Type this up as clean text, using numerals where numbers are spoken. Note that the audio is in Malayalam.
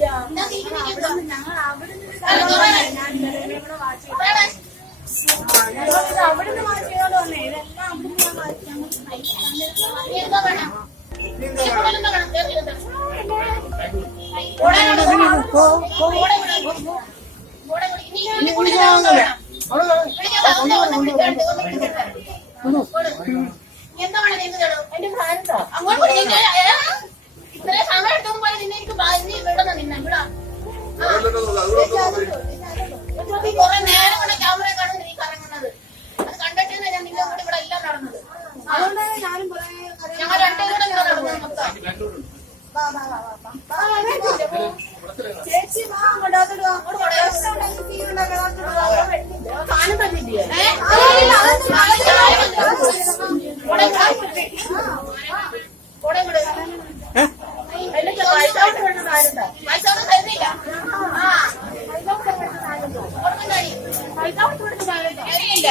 ഞങ്ങൾ അവിടുന്ന് മാറ്റിയോട് വന്നേ ഇതെല്ലാം അങ്ങോട്ട് ഇത്രയും സമയം എടുത്തൊന്നും പോയി നിന്നെ എനിക്ക് വിടണം നിന്നെ വിടാ കുറെ നേരം കൊണ്ട് ക്യാമറ കാണുന്നത് നീ കറങ്ങുന്നത് അത് കണ്ടിട്ട് ഞാൻ നിന്റെ കൂടെ ഇവിടെ എല്ലാം നടന്നത് അതുകൊണ്ടാണ് ഞാനും ഞങ്ങൾ രണ്ടുപേരും കൂടെ നടന്നത് മൊത്തം ചേച്ചി വാ അങ്ങോട്ട് സാധനം തന്നില്ലേ പൈസ തരുന്നില്ല പൈസ കൊടുത്തില്ല